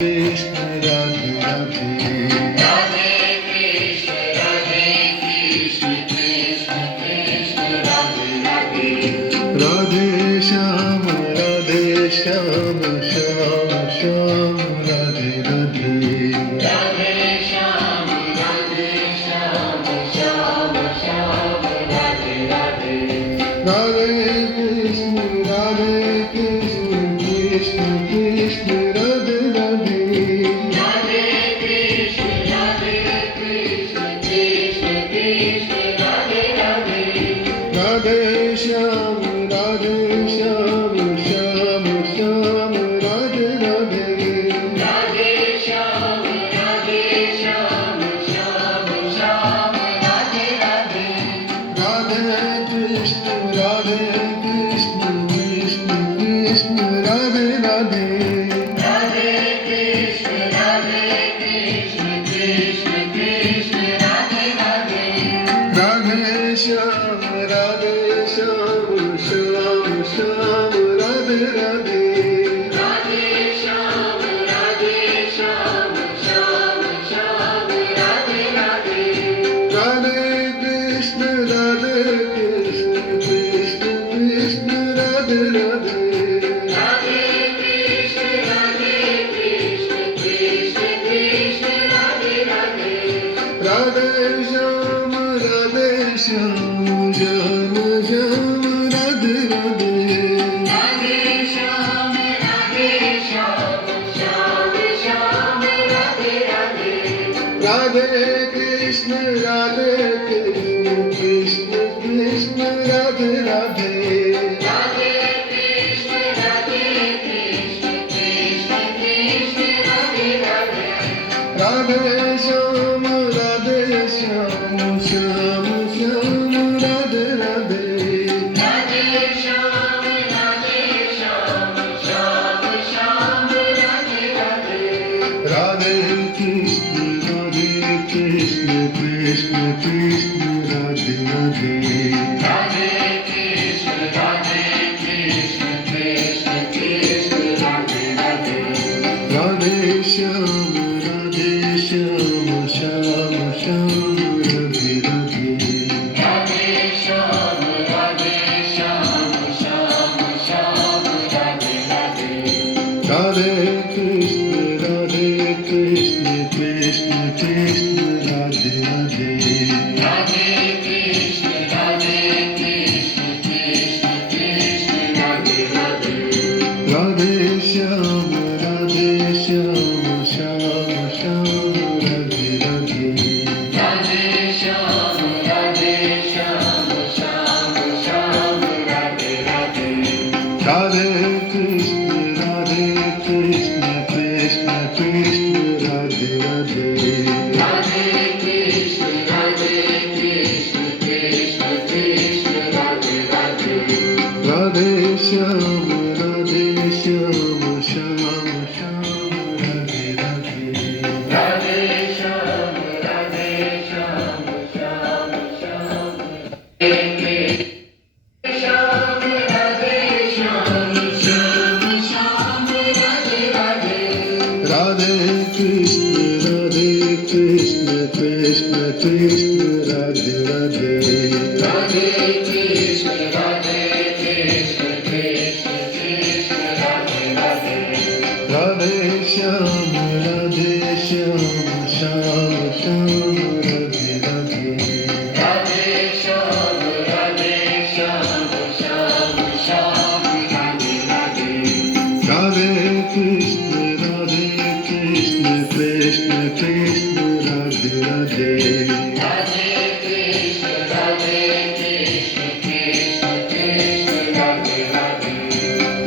Krishna Radhe Radhe Radhe Krishna Krishna Krishna Radhe Radhe Radhe Shyam Radhe Shyam Shyam Shyam Radhe Radhe Radhe Shyam Radhe Shyam Shyam Shyam Radhe Radhe Radhe Krishna Krishna Krishna Radhe Radhe Radhe Krishna Krishna Krishna Radhe Radhe Radhe Shyam Shyam Shyam Shyam Radhe Radhe Radhe Shyam Shyam Shyam Radhe Radhe Radhe Krishna Krishna Krishna Radhe Radhe Radhe Krishna Krishna Krishna Radhe Radhe Radhe Shyam Shyam Shyam Shyam Radhe Radhe Radhe Shyam Shyam Shyam Radhe Radhe Radhe Krishna Krishna Krishna Radhe Radhe Radhe Krishna Krishna Krishna Radhe Radhe Radhe Shyam Shyam Shyam Shyam Radhe Radhe Radhe Shyam Shyam Shyam Radhe Radhe Radhe Krishna Krishna Krishna Radhe Radhe Radhe Krishna Krishna Krishna Radhe Radhe Radhe Shyam Shyam Shyam Shyam Radhe Radhe Radhe Shyam Shyam Shyam Radhe Radhe Radhe Krishna Krishna Krishna Radhe Radhe Radhe Krishna Krishna Krishna Radhe Radhe Radhe Shyam Shyam Shyam Radhe Radhe Radhe Shyam Shyam Radhe Radhe Radhe Krishna Krishna Krishna Radhe Radhe Radhe Krishna Krishna Krishna Radhe Radhe Radhe Shyam Shyam Shyam Radhe Radhe Radhe Shyam Shyam Radhe Radhe Radhe Krishna Krishna Krishna Radhe Radhe Radhe Krishna Krishna Krishna Radhe Radhe Radhe Shyam Shyam Shyam Radhe Radhe Radhe Shyam Shyam Shyam Radhe Shyam Radhe Shyam Shyam Radhe Radhe Radhe Krishna Krishna Krishna Radhe Radhe Radhe Krishna Krishna Krishna Radhe Radhe Radhe Shyam Shyam Shyam Radhe Radhe Radhe Shyam Shyam Radhe Radhe Radhe Krishna Krishna Krishna Radhe Radhe Radhe Krishna Krishna Krishna Radhe Radhe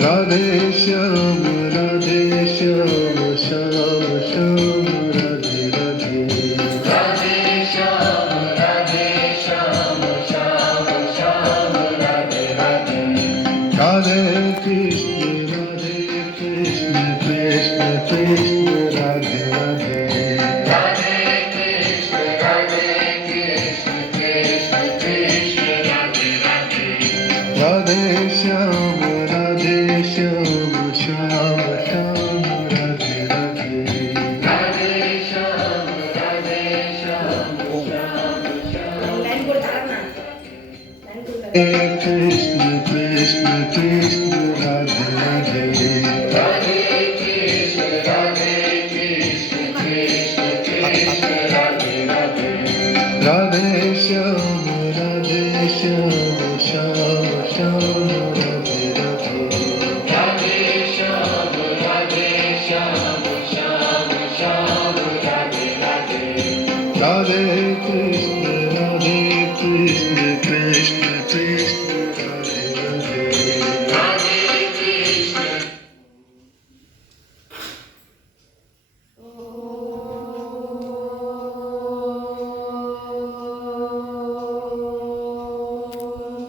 Radhe Shyam Shyam Shyam Krishna Krishna Krishna Radhe Radhe Radhe Krishna, Radhe Krishna, Krishna Krishna, Radhe Radhe. Radhe Shyam Radhe Shyam Shyam Shyam Radhe Radhe Radhe Shyam, Radhe Shyam, Shyam Shyam, Radhe Radhe. Radhe Krishna